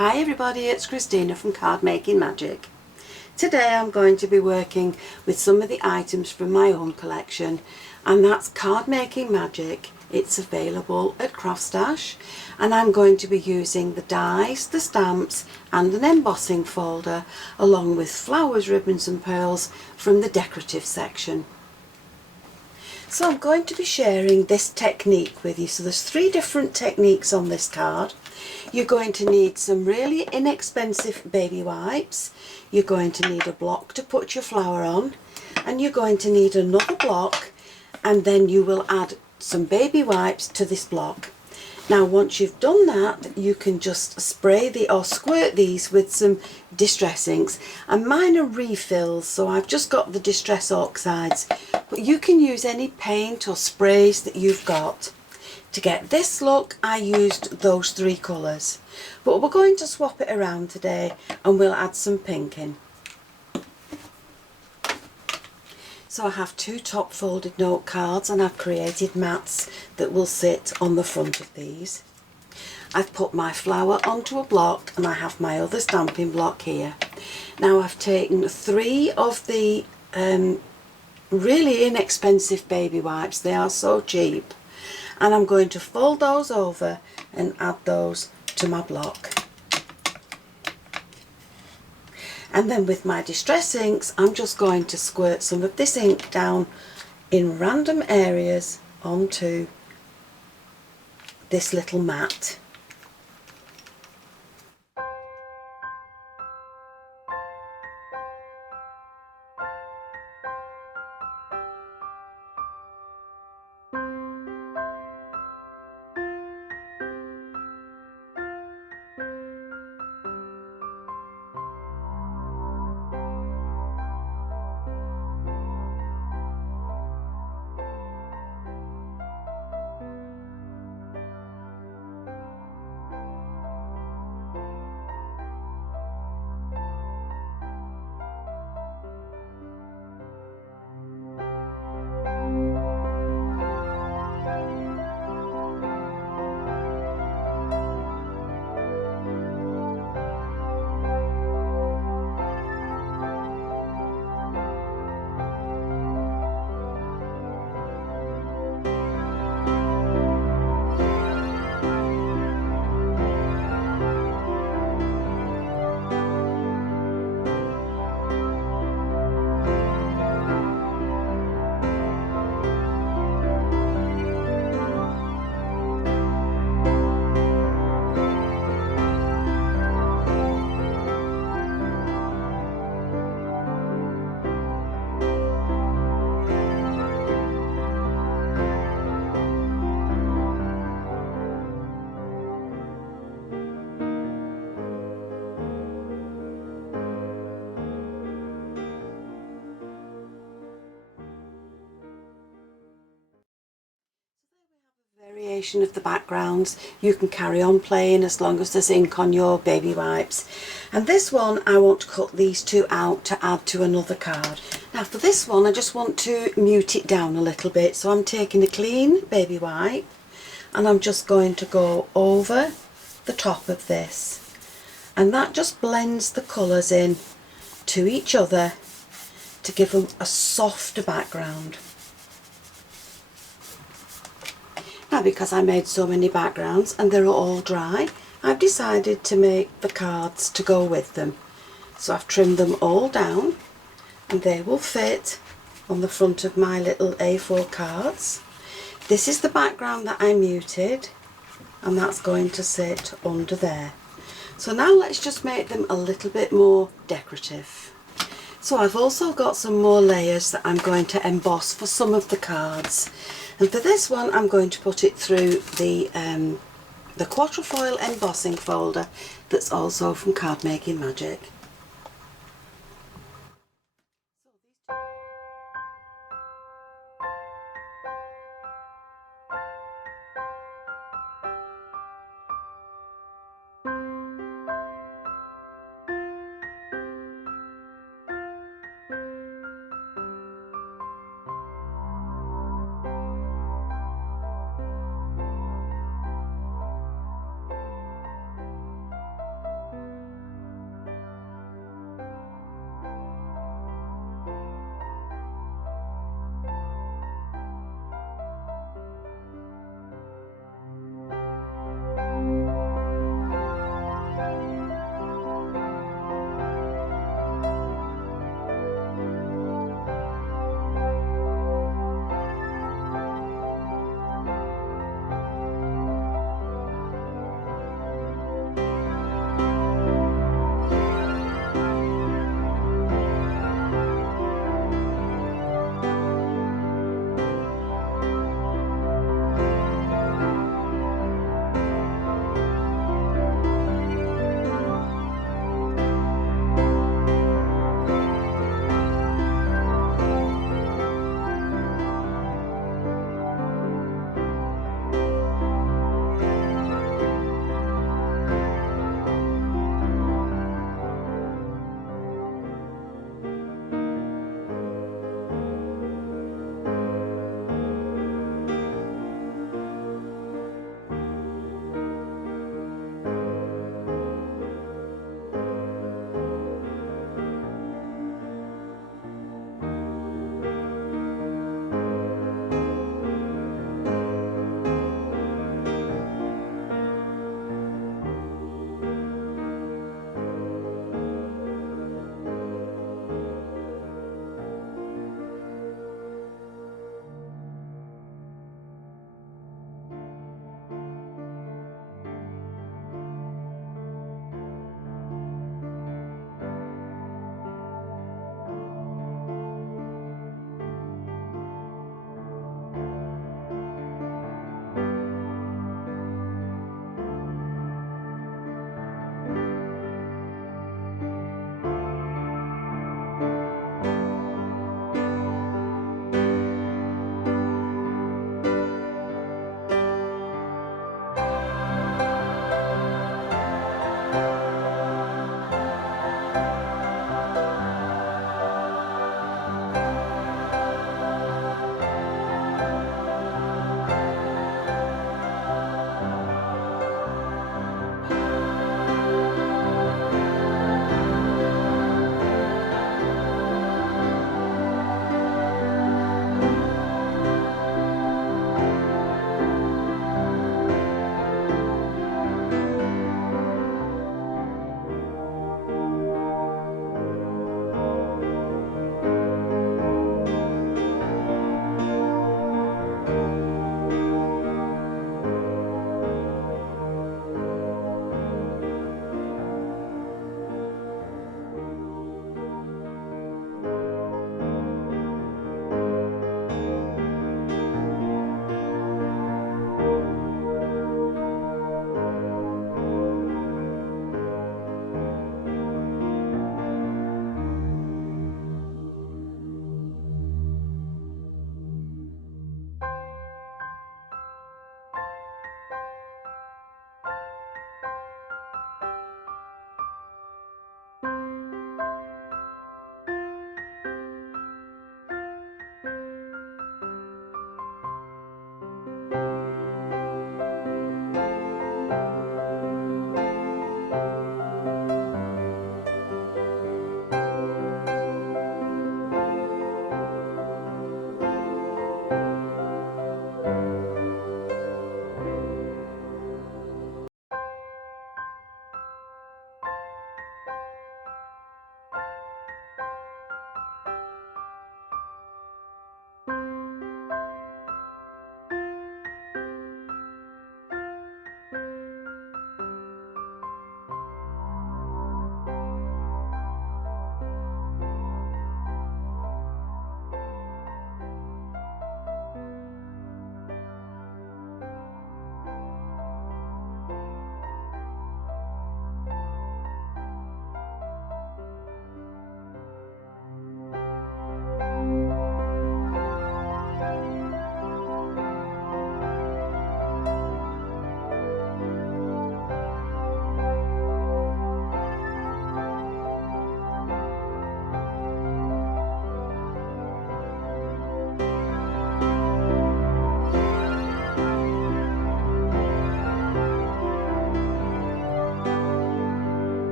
Hi everybody, it's Christina from Card Making Magic. Today I'm going to be working with some of the items from my own collection, and that's Card Making Magic. It's available at CraftStash, and I'm going to be using the dies, the stamps and an embossing folder, along with flowers, ribbons and pearls from the decorative section. So I'm going to be sharing this technique with you. So there's 3 different techniques on this card. You're going to need some really inexpensive baby wipes, you're going to need a block to put your flower on, and you're going to need another block, and then you will add some baby wipes to this block. Now once you've done that, you can just spray or squirt these with some Distress inks, and mine are refills, so I've just got the Distress Oxides, but you can use any paint or sprays that you've got. To get this look, I used those 3 colours, but we're going to swap it around today and we'll add some pink in. So I have 2 top folded note cards, and I've created mats that will sit on the front of these. I've put my flower onto a block, and I have my other stamping block here. Now I've taken 3 of the really inexpensive baby wipes, they are so cheap, and I'm going to fold those over and add those to my block. And then with my Distress inks, I'm just going to squirt some of this ink down in random areas onto this little mat. Variation of the backgrounds. You can carry on playing as long as there's ink on your baby wipes. And this one, I want to cut these 2 out to add to another card. Now for this one, I just want to mute it down a little bit, so I'm taking a clean baby wipe and I'm just going to go over the top of this, and that just blends the colours in to each other to give them a softer background. Now because I made so many backgrounds and they're all dry, I've decided to make the cards to go with them. So I've trimmed them all down, and they will fit on the front of my little A4 cards. This is the background that I muted, and that's going to sit under there. So now let's just make them a little bit more decorative. So I've also got some more layers that I'm going to emboss for some of the cards. And for this one, I'm going to put it through the Quatrefoil embossing folder that's also from Card Making Magic.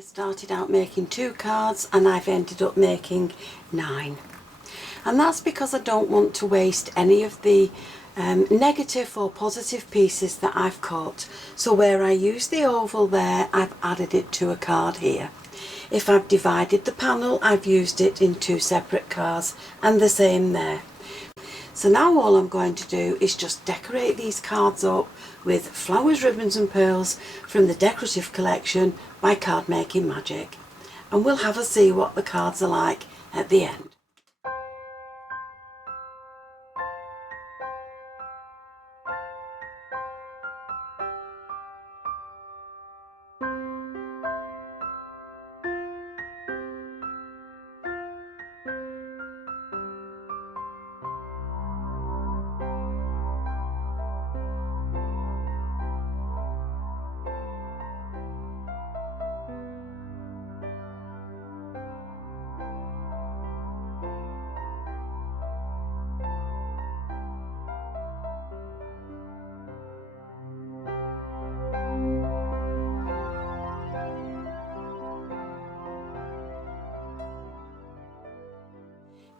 I started out making 2 cards and I've ended up making 9. And that's because I don't want to waste any of the negative or positive pieces that I've cut. So where I used the oval there, I've added it to a card here. If I've divided the panel, I've used it in 2 separate cards, and the same there. So now all I'm going to do is just decorate these cards up with flowers, ribbons and pearls from the Decorative collection by Card Making Magic. And we'll have a see what the cards are like at the end.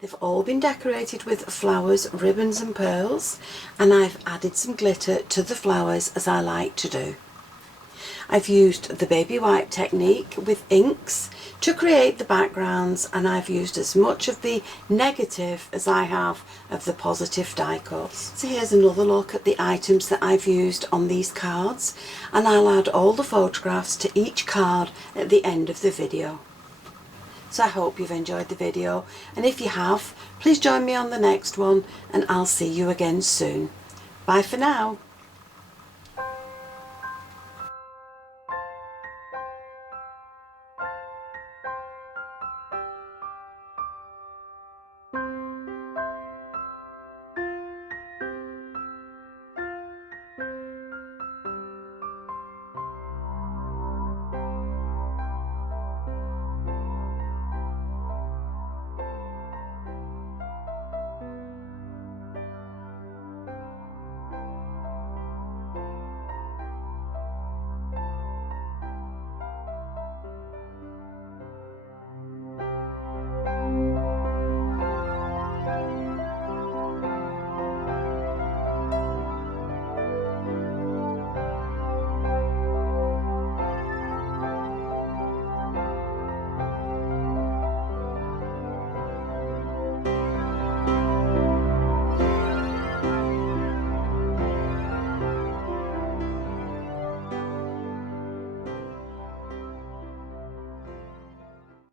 They've all been decorated with flowers, ribbons and pearls, and I've added some glitter to the flowers as I like to do. I've used the baby wipe technique with inks to create the backgrounds, and I've used as much of the negative as I have of the positive die cuts. So here's another look at the items that I've used on these cards, and I'll add all the photographs to each card at the end of the video. So I hope you've enjoyed the video, and if you have, please join me on the next one, and I'll see you again soon. Bye for now.